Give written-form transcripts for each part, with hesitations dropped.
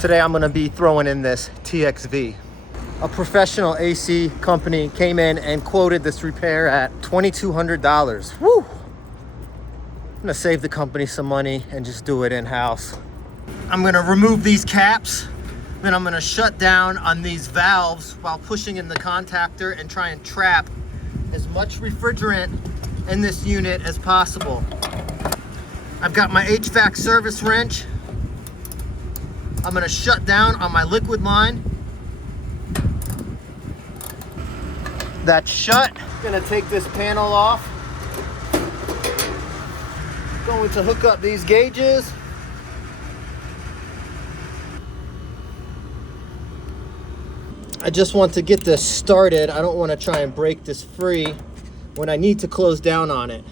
Today I'm gonna be throwing in this TXV. A professional AC company came in and quoted this repair at $2,200. Woo! I'm gonna save the company some money and just do it in-house. I'm gonna remove these caps, then I'm gonna shut down on these valves while pushing in the contactor and try and trap as much refrigerant in this unit as possible. I've got my HVAC service wrench. I'm gonna shut down on my liquid line. That's shut. Gonna take this panel off. Going to hook up these gauges. I just want to get this started. I don't want to try and break this free when I need to close down on it.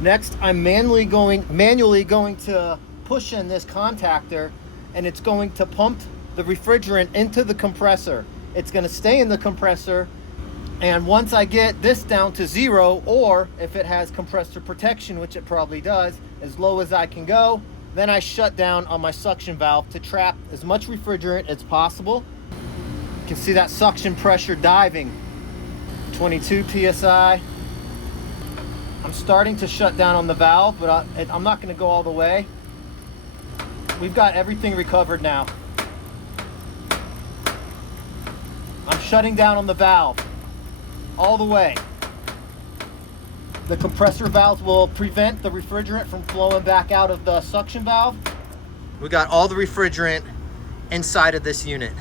Next, I'm manually going to push in this contactor, and it's going to pump the refrigerant into the compressor. It's going to stay in the compressor, and once I get this down to 0, or if it has compressor protection, which it probably does, as low as I can go, then I shut down on my suction valve to trap as much refrigerant as possible. You can see that suction pressure diving, 22 PSI. I'm starting to shut down on the valve, but I'm not going to go all the way. We've got everything recovered now. I'm shutting down on the valve all the way. The compressor valves will prevent the refrigerant from flowing back out of the suction valve. We got all the refrigerant inside of this unit.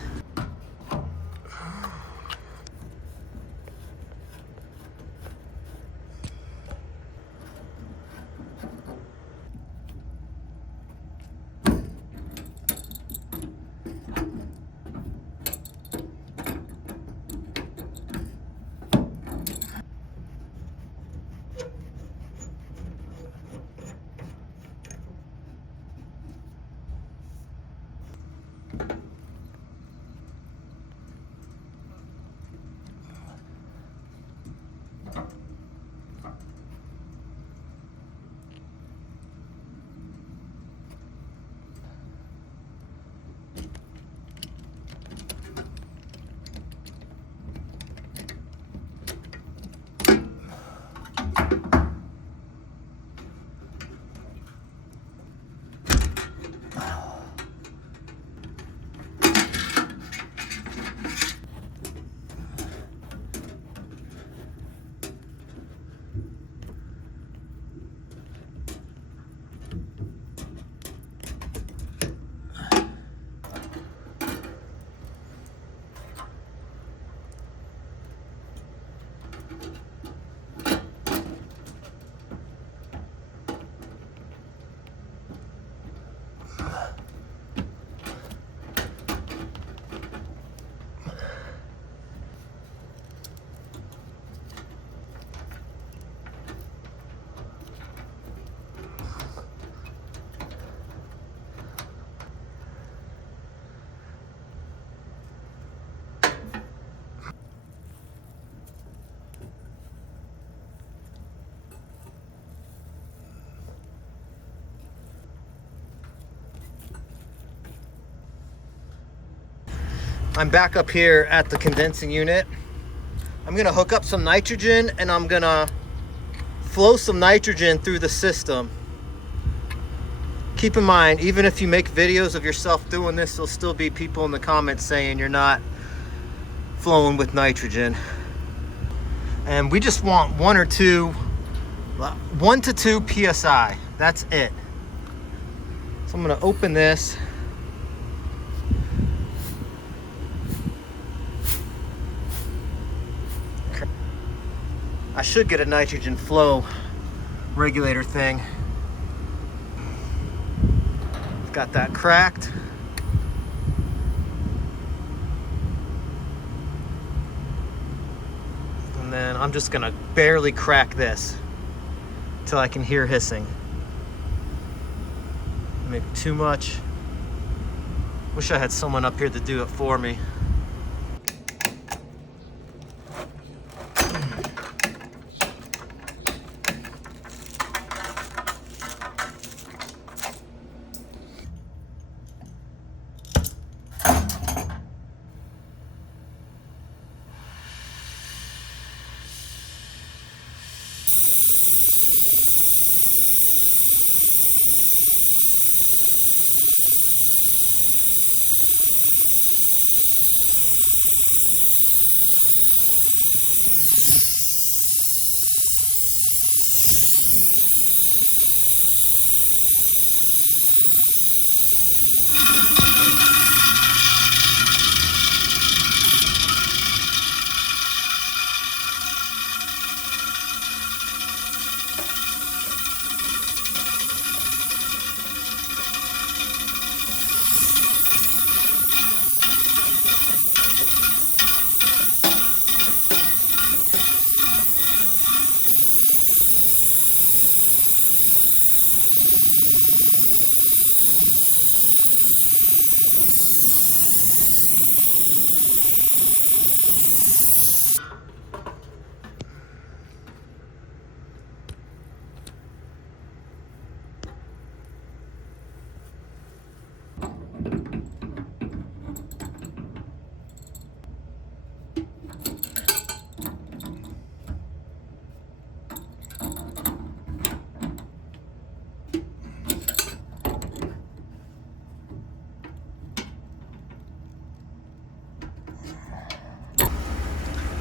I'm back up here at the condensing unit. I'm gonna hook up some nitrogen and I'm gonna flow some nitrogen through the system. Keep in mind, even if you make videos of yourself doing this, there'll still be people in the comments saying you're not flowing with nitrogen. And we just want 1 to 2 PSI. That's it. So I'm gonna open this. I should get a nitrogen flow regulator thing. Got that cracked. And then I'm just gonna barely crack this till I can hear hissing. Maybe too much. Wish I had someone up here to do it for me.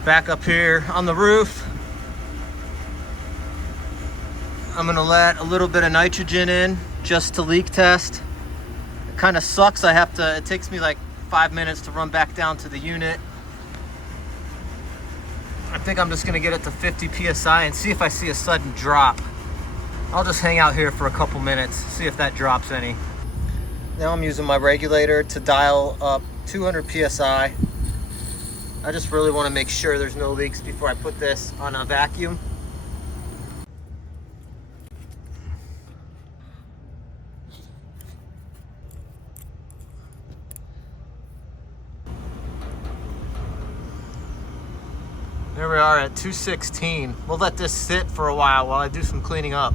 Back up here on the roof, I'm gonna let a little bit of nitrogen in just to leak test. It kind of sucks. It takes me like 5 minutes to run back down to the unit. I think I'm just gonna get it to 50 PSI and see if I see a sudden drop. I'll just hang out here for a couple minutes, see if that drops any. Now I'm using my regulator to dial up 200 PSI. I just really wanna make sure there's no leaks before I put this on a vacuum. There we are at 216. We'll let this sit for a while I do some cleaning up.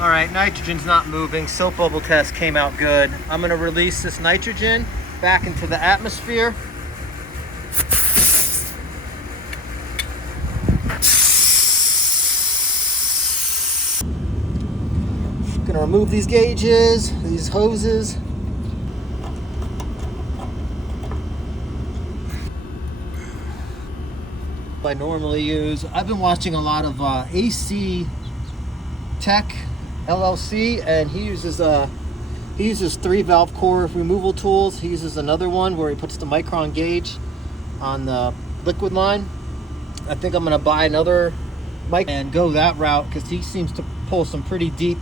All right, nitrogen's not moving. Soap bubble test came out good. I'm gonna release this nitrogen back into the atmosphere. Gonna remove these gauges, these hoses. I normally use. I've been watching a lot of AC Tech LLC, and he uses 3 valve core removal tools. He uses another one where he puts the micron gauge on the liquid line. I think I'm gonna buy another mic and go that route because he seems to pull some pretty deep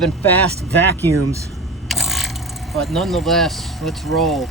and fast vacuums. But nonetheless, let's roll.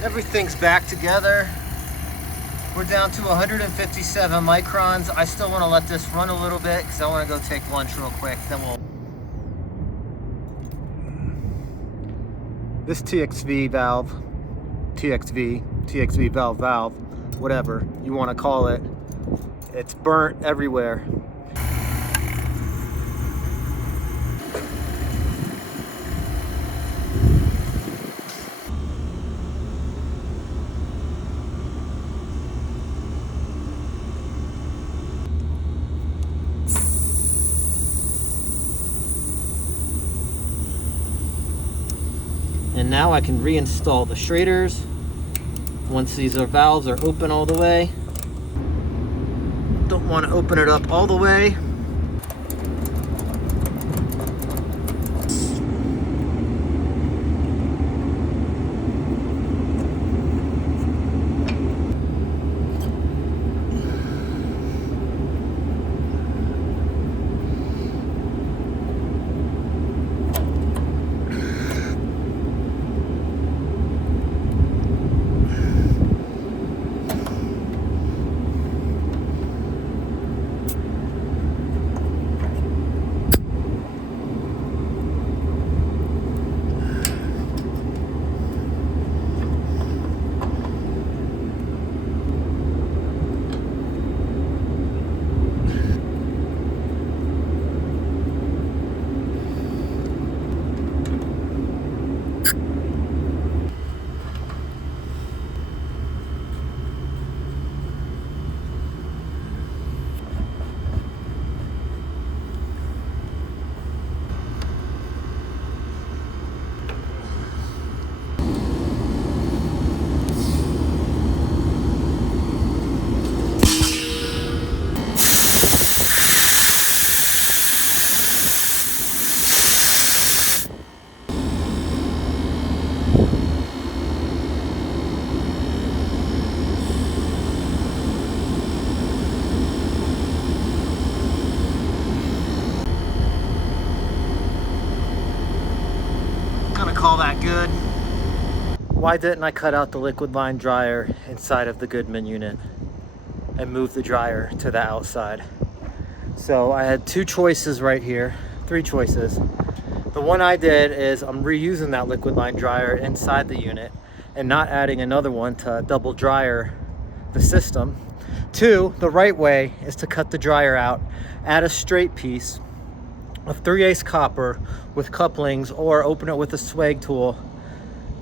Everything's back together. We're down to 157 microns. I still want to let this run a little bit because I want to go take lunch real quick. Then we'll. This TXV valve, TXV valve, whatever you want to call it, it's burnt everywhere. And now I can reinstall the Schraders once these valves are open all the way. Don't want to open it up all the way. Why didn't I cut out the liquid line dryer inside of the Goodman unit and move the dryer to the outside? So I had two choices right here, three choices. The one I did is I'm reusing that liquid line dryer inside the unit and not adding another one to double dryer the system. Two, the right way is to cut the dryer out, add a straight piece of 3/8 copper with couplings, or open it with a swag tool,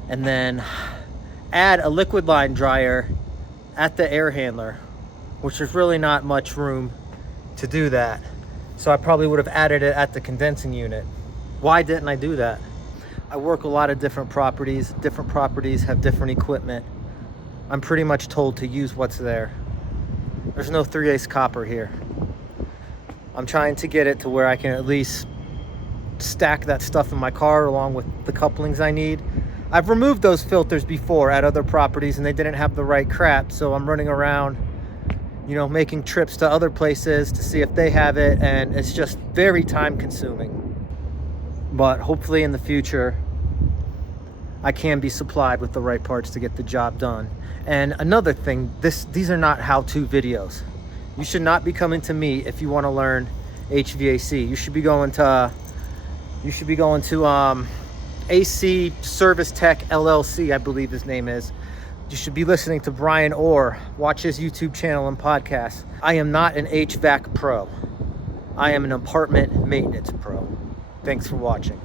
and then add a liquid line dryer at the air handler, which there's really not much room to do that. So I probably would have added it at the condensing unit. Why didn't I do that? I work a lot of different properties. Different properties have different equipment. I'm pretty much told to use what's there. There's no 3/8 copper here. I'm trying to get it to where I can at least stack that stuff in my car along with the couplings I need. I've removed those filters before at other properties and they didn't have the right crap, so I'm running around, you know, making trips to other places to see if they have it, and it's just very time consuming. But hopefully in the future I can be supplied with the right parts to get the job done. And another thing, these are not how-to videos. You should not be coming to me if you want to learn HVAC. You should be going to AC Service Tech LLC, I believe his name is. You should be listening to Brian Orr. Watch his YouTube channel and podcast. I am not an HVAC pro. I am an apartment maintenance pro. Thanks for watching.